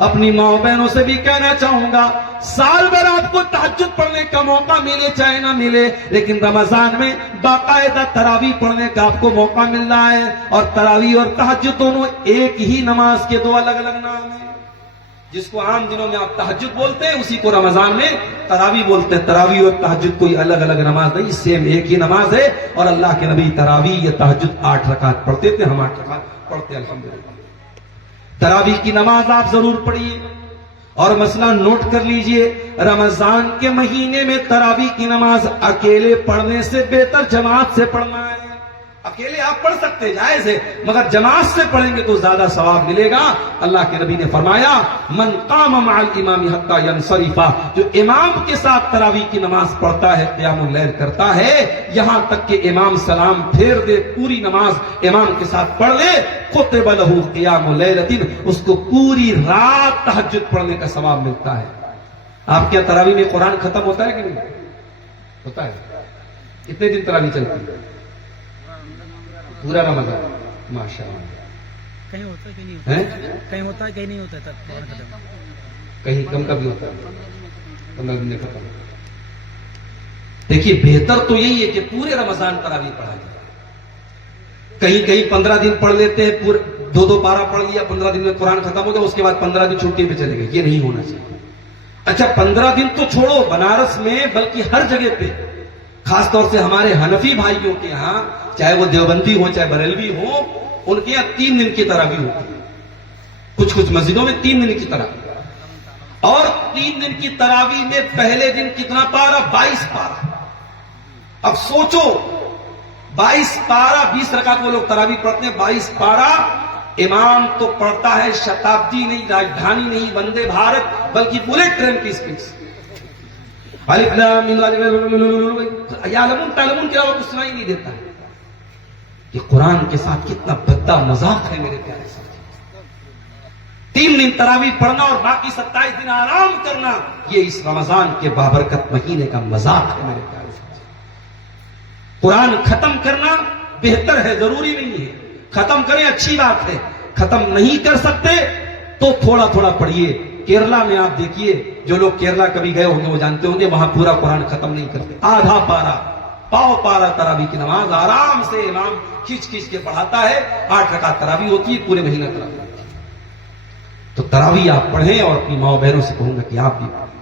اپنی ماں بہنوں سے بھی کہنا چاہوں گا، سال بھر آپ کو تہجد پڑھنے کا موقع ملے چاہے نہ ملے، لیکن رمضان میں باقاعدہ تراویح پڑھنے کا آپ کو موقع مل رہا ہے، اور تراویح اور تہجد دونوں ایک ہی نماز کے دو الگ الگ نام ہیں۔ جس کو عام دنوں میں آپ تہجد بولتے ہیں، اسی کو رمضان میں تراویح بولتے ہیں۔ تراویح اور تہجد کوئی الگ الگ نماز نہیں، سیم ایک ہی نماز ہے، اور اللہ کے نبی تراویح یا تہجد 8 رکعت پڑھتے تھے، ہم 8 رکعت پڑھتے ہیں الحمدللہ۔ تراویح کی نماز آپ ضرور پڑھیے، اور مسئلہ نوٹ کر لیجئے، رمضان کے مہینے میں تراویح کی نماز اکیلے پڑھنے سے بہتر جماعت سے پڑھنا ہے۔ اکیلے آپ پڑھ سکتے ہیں، جائز ہے، مگر جماعت سے پڑھیں گے تو زیادہ ثواب ملے گا۔ اللہ کے نبی نے فرمایا، من قام مع الامام حتی ینصرف، جو امام کے ساتھ تراویح کی نماز پڑھتا ہے، قیام اللیل کرتا ہے، یہاں تک کہ امام سلام پھیر دے، پوری نماز امام کے ساتھ پڑھ لے، کتب لہ قیام لیلۃ، اس کو پوری رات تہجد پڑھنے کا ثواب ملتا ہے۔ آپ کیا تراویح میں قرآن ختم ہوتا ہے کہ نہیں ہوتا ہے؟ کتنے دن تراویح چلتی ہے؟ پورا رمضان، ماشاءاللہ۔ کہیں ہوتا ہے کہیں نہیں ہوتا، کہیں ہوتا ہے کہیں نہیں ہوتا ہے، کہیں کم کا بھی ہوتا ہے، 15 دن ختم۔ دیکھیے بہتر تو یہی ہے کہ پورے رمضان تراویح پڑھا جائے۔ کہیں کہیں 15 دن پڑھ لیتے ہیں، پورے 2 پارہ پڑھ لیا، 15 دن میں قرآن ختم ہو گیا، اس کے بعد 15 دن چھٹی پہ چلے گئے، یہ نہیں ہونا چاہیے۔ اچھا 15 دن تو چھوڑو، بنارس میں بلکہ ہر جگہ پہ، خاص طور سے ہمارے حنفی بھائیوں کے ہاں، چاہے وہ دیوبندی ہو چاہے بریلوی ہو، ان کے یہاں 3 دن کی تراویح ہوتی ہے۔ کچھ مسجدوں میں 3 دن کی تراویح، اور 3 دن کی تراویح میں پہلے دن کتنا پارہ؟ 22 پارہ۔ اب سوچو 22 پارہ، 20 رکعت وہ لوگ تراویح پڑھتے ہیں، 22 پارہ امام تو پڑھتا ہے شتابدی نہیں، راجدھانی نہیں، وندے بھارت، بلکہ بلٹ ٹرین کی اسپیڈ سے۔ الف لام میم یعلمون تعلمون کیا وہ کچھ سنائی نہیں دیتا ہے۔ یہ قرآن کے ساتھ کتنا بھدا مذاق ہے میرے پیارے ساتھی۔ 3 دن تراویح پڑھنا اور باقی 27 دن آرام کرنا، یہ اس رمضان کے بابرکت مہینے کا مذاق ہے میرے پیارے ساتھی۔ قرآن ختم کرنا بہتر ہے، ضروری نہیں ہے، ختم کریں اچھی بات ہے، ختم نہیں کر سکتے تو تھوڑا تھوڑا پڑھیے۔ کیرلا میں آپ دیکھیے، جو لوگ کیرلا کبھی گئے ہوں گے وہ جانتے ہوں گے، وہاں پورا قرآن ختم نہیں کرتے، آدھا پارہ، پاؤ پارہ تراویح کی نماز آرام سے امام کھینچ کھینچ کے پڑھاتا ہے۔ 8 رکعت تراویح ہوتی ہے، پورے مہینہ تراویح ہوتی ہے۔ تو تراویح آپ پڑھیں، اور اپنی ماں بہنوں سے کہوں گا کہ آپ بھی پڑھیں۔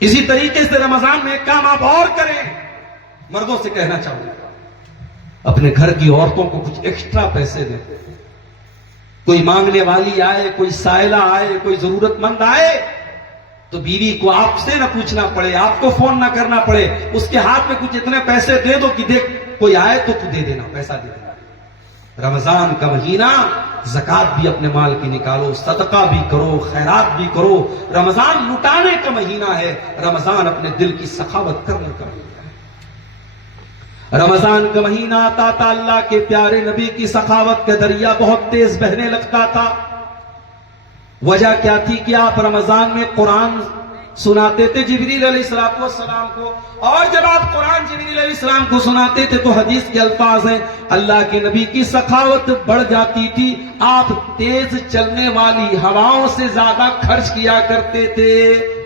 اسی طریقے سے رمضان میں ایک کام آپ اور کریں، مردوں سے کہنا چاہوں گا، اپنے گھر کی عورتوں کو کچھ ایکسٹرا پیسے دیں۔ کوئی مانگنے والی آئے، کوئی سائلہ آئے، کوئی ضرورت مند آئے، تو بیوی کو آپ سے نہ پوچھنا پڑے، آپ کو فون نہ کرنا پڑے، اس کے ہاتھ میں کچھ اتنے پیسے دے دو کہ دیکھ کوئی آئے تو دے دینا، پیسہ دے دینا۔ رمضان کا مہینہ، زکات بھی اپنے مال کی نکالو، صدقہ بھی کرو، خیرات بھی کرو۔ رمضان لٹانے کا مہینہ ہے، رمضان اپنے دل کی سخاوت کرنے کا مہینہ ہے۔ رمضان کا مہینہ آتا تھا، اللہ کے پیارے نبی کی سخاوت کا دریا بہت تیز بہنے لگتا تھا۔ وجہ کیا تھی کہ آپ رمضان میں قرآن سناتے تھے جبریل علیہ السلام کو، اور جب آپ قرآن جبریل علیہ السلام کو سناتے تھے تو حدیث کے الفاظ ہیں، اللہ کے نبی کی سخاوت بڑھ جاتی تھی، آپ تیز چلنے والی ہواؤں سے زیادہ خرچ کیا کرتے تھے۔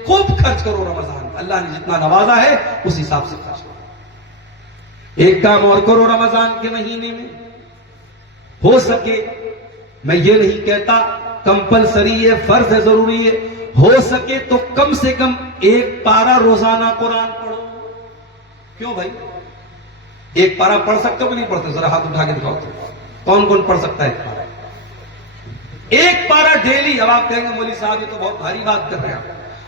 خوب خرچ کرو، رمضان اللہ نے جتنا نوازا ہے اس حساب سے خرچ کرو۔ ایک کام اور کرو رمضان کے مہینے میں، ہو سکے، میں یہ نہیں کہتا کمپلسری ہے، فرض ہے، ضروری ہے، ہو سکے تو کم سے کم 1 پارہ روزانہ قرآن پڑھو۔ کیوں بھائی؟ 1 پارہ پڑھ سکتے ہو کہ نہیں پڑھتے؟ ذرا ہاتھ اٹھا کے دکھاؤ تو کون کون پڑھ سکتا ہے 1 پارہ؟ 1 پارہ ڈیلی۔ اب آپ کہیں گے مولوی صاحب یہ تو بہت بھاری بات کر رہے ہیں،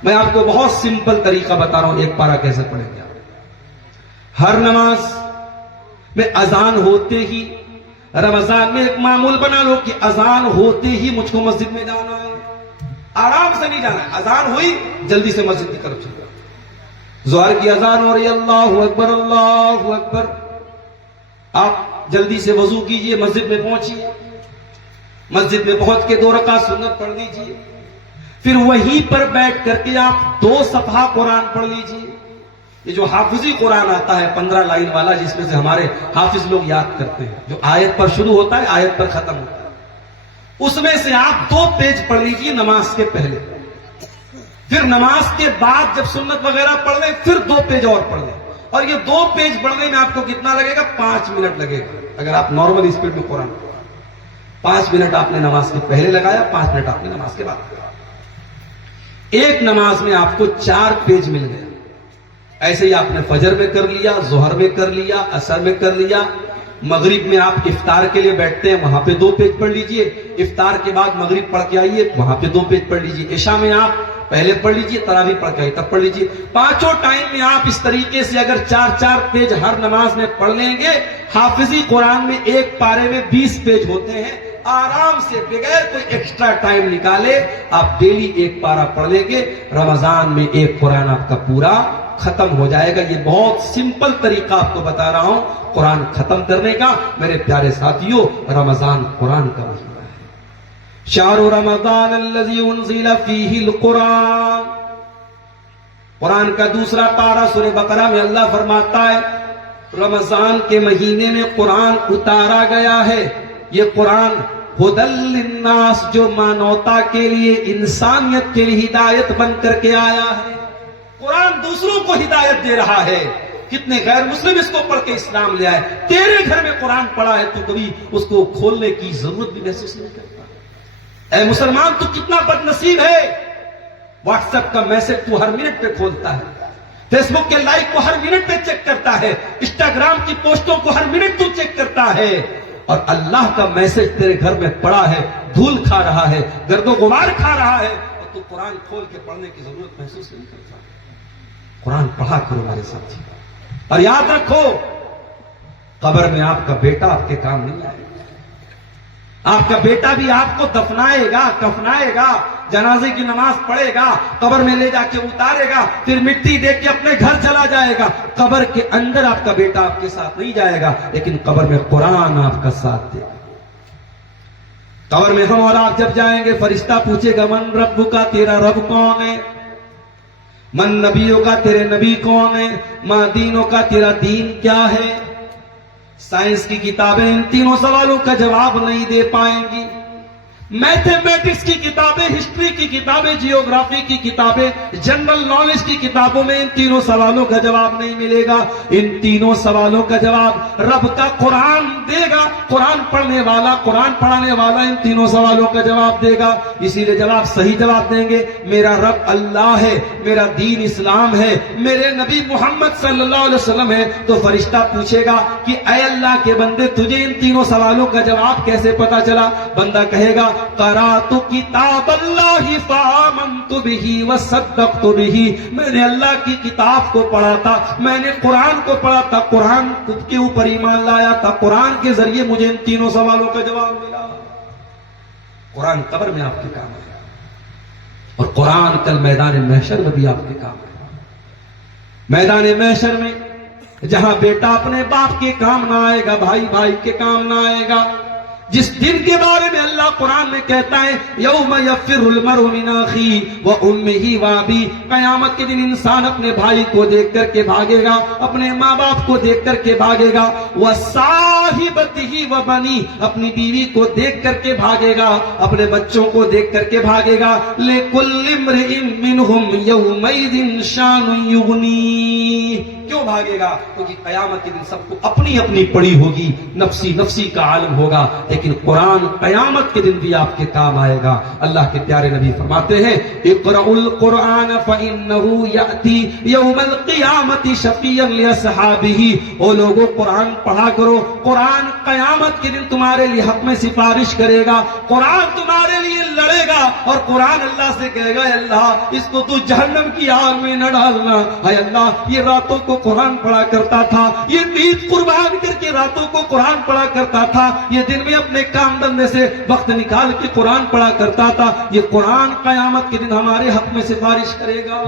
میں آپ کو بہت سمپل طریقہ بتا رہا ہوں 1 پارہ کیسے پڑھیں گے آپ۔ ہر نماز میں اذان ہوتے ہی، رمضان میں ایک معمول بنا لو کہ اذان ہوتے ہی مجھ کو مسجد میں جانا ہے، آرام سے نہیں جانا ہے، اذان ہوئی جلدی سے مسجد کی طرف چلو۔ ظہر کی اذان ہو رہی ہے، اللہ اکبر اللہ اکبر، آپ جلدی سے وضو کیجئے، مسجد میں پہنچیے، مسجد میں پہنچ کے 2 رکعت سنت پڑھ لیجئے، پھر وہیں پر بیٹھ کر کے آپ 2 صفحہ قرآن پڑھ لیجئے۔ یہ جو حافظی قرآن آتا ہے 15 لائن والا، جس میں سے ہمارے حافظ لوگ یاد کرتے ہیں، جو آیت پر شروع ہوتا ہے آیت پر ختم ہوتا ہے، اس میں سے آپ 2 پیج پڑھ لیجیے نماز کے پہلے، پھر نماز کے بعد جب سنت وغیرہ پڑھ لیں پھر 2 پیج اور پڑھ لیں، اور یہ 2 پیج پڑھنے میں آپ کو کتنا لگے گا؟ 5 منٹ لگے گا۔ اگر آپ نارمل اسپیڈ میں قرآن پڑھیں، 5 منٹ آپ نے نماز کے پہلے لگایا، 5 منٹ آپ نے نماز کے بعد لگایا، ایک نماز میں آپ کو 4 پیج مل گیا۔ ایسے ہی آپ نے فجر میں کر لیا، ظہر میں کر لیا، عصر میں کر لیا، مغرب میں آپ افطار کے لیے بیٹھتے ہیں وہاں پہ 2 پیج پڑھ لیجئے، افطار کے بعد مغرب پڑھ کے آئیے وہاں پہ 2 پیج پڑھ لیجئے، عشاء میں آپ پہلے پڑھ لیجئے، تراویح پڑھ کے آئیے تب پڑھ لیجئے۔ 5 ٹائم میں آپ اس طریقے سے اگر 4 پیج ہر نماز میں پڑھ لیں گے، حافظی قرآن میں ایک پارے میں 20 پیج ہوتے ہیں، آرام سے بغیر کوئی ایکسٹرا ٹائم نکالے آپ ڈیلی ایک پارہ پڑھ لیں گے، رمضان میں ایک قرآن آپ کا پورا ختم ہو جائے گا۔ یہ بہت سمپل طریقہ آپ کو بتا رہا ہوں قرآن ختم کرنے کا۔ میرے پیارے ساتھیوں، رمضان قرآن کا مہینہ ہے، شہر رمضان الذی انزل فیہ القرآن۔ قرآن کا دوسرا پارہ سورہ بقرہ میں اللہ فرماتا ہے رمضان کے مہینے میں قرآن اتارا گیا ہے، یہ قرآن ہدی للناس، جو مانوتا کے لیے، انسانیت کے لیے ہدایت بن کر کے آیا ہے۔ قرآن دوسروں کو ہدایت دے رہا ہے۔ کتنے غیر مسلم اس کو پڑھ کے اسلام لے آئے، تیرے گھر میں قرآن پڑھا ہے تو کبھی اس کو کھولنے کی ضرورت بھی محسوس نہیں کرتا۔ اے مسلمان تو کتنا بد نصیب ہے، واٹس ایپ کا میسج تو ہر منٹ پہ کھولتا ہے، فیس بک کے لائک کو ہر منٹ پہ چیک کرتا ہے، انسٹاگرام کی پوسٹوں کو ہر منٹ تو چیک کرتا ہے، اور اللہ کا میسج تیرے گھر میں پڑا ہے، دھول کھا رہا ہے، گرد و غبار کھا رہا ہے، اور تو قرآن کھول کے پڑھنے کی ضرورت محسوس نہیں کرتا۔ قرآن پڑھا کرو ہمارے ساتھی، اور یاد رکھو قبر میں آپ کا بیٹا آپ کے کام نہیں آئے گا، آپ کا بیٹا بھی آپ کو دفنائے گا، کفنائے گا، جنازے کی نماز پڑھے گا، قبر میں لے جا کے اتارے گا، پھر مٹی دے کے اپنے گھر چلا جائے گا۔ قبر کے اندر آپ کا بیٹا آپ کے ساتھ نہیں جائے گا، لیکن قبر میں قرآن آپ کا ساتھ دے گا۔ قبر میں ہم اور آپ جب جائیں گے، فرشتہ پوچھے گا من رب کا، تیرا رب کون ہے؟ من نبیوں کا، تیرے نبی کون ہے؟ ما دینوں کا، تیرا دین کیا ہے؟ سائنس کی کتابیں ان تینوں سوالوں کا جواب نہیں دے پائیں گی، میتھمیٹکس کی کتابیں، ہسٹری کی کتابیں، جیوگرافی کی کتابیں، جنرل نالج کی کتابوں میں ان تینوں سوالوں کا جواب نہیں ملے گا۔ ان تینوں سوالوں کا جواب رب کا قرآن دے گا۔ قرآن پڑھنے والا، قرآن پڑھانے والا ان تینوں سوالوں کا جواب دے گا۔ اسی لیے جب آپ صحیح جواب دیں گے میرا رب اللہ ہے، میرا دین اسلام ہے، میرے نبی محمد صلی اللہ علیہ وسلم ہے، تو فرشتہ پوچھے گا کہ اے اللہ کے بندے تجھے ان تینوں سوالوں کا جواب کیسے پتا چلا؟ بندہ کہے گا قرأت کتاب اللہ فآمنت بہ وصدقت بہ، میں نے اللہ کی کتاب کو پڑھا تھا، میں نے قرآن کو پڑھا تھا، قرآن کے اوپر ایمان لایا تھا، قرآن کے ذریعے مجھے ان تینوں سوالوں کا جواب ملا۔ قرآن قبر میں آپ کے کام ہے، اور قرآن کل میدان محشر میں بھی آپ کے کام ہے۔ میدان محشر میں جہاں بیٹا اپنے باپ کے کام نہ آئے گا، بھائی بھائی کے کام نہ آئے گا، جس دن کے بارے میں اللہ قرآن میں کہتا ہے یوم یفر المرء من اخیہ وامہ وابیہ، قیامت کے دن انسان اپنے بھائی کو دیکھ کر کے بھاگے گا، اپنے ماں باپ کو دیکھ کر کے بھاگے گا، وصاحبتہ وبنیہ، اپنی بیوی کو دیکھ کر کے بھاگے گا، اپنے بچوں کو دیکھ کر کے بھاگے گا۔ لکل امرئ منہم یومئذ شان یغنیہ، کیوں بھاگے گا؟ کیونکہ قیامت کے دن سب کو اپنی اپنی پڑی ہوگی، نفسی نفسی کا عالم ہوگا، لیکن قرآن قیامت کے دن بھی آپ کے کام آئے گا۔ اللہ کے پیارے نبی فرماتے ہیں اقرأوا القرآن فإنه يأتي يوم القیامة شفیعا لأصحابہ، او لوگوں قرآن پڑھا کرو، قرآن قیامت کے دن تمہارے لیے حق میں سفارش کرے گا، قرآن تمہارے لیے لڑے گا، اور قرآن اللہ سے کہے گا اے اللہ اس کو تو جہنم کی آگ میں نہ ڈالنا، اے اللہ یہ راتوں کو قرآن پڑھا کرتا تھا، یہ عید قربان کر کے راتوں کو قرآن پڑھا کرتا تھا، یہ دن میں اپنے کام دھندے سے وقت نکال کے قرآن پڑھا کرتا تھا، یہ قرآن قیامت کے دن ہمارے حق میں سفارش کرے گا۔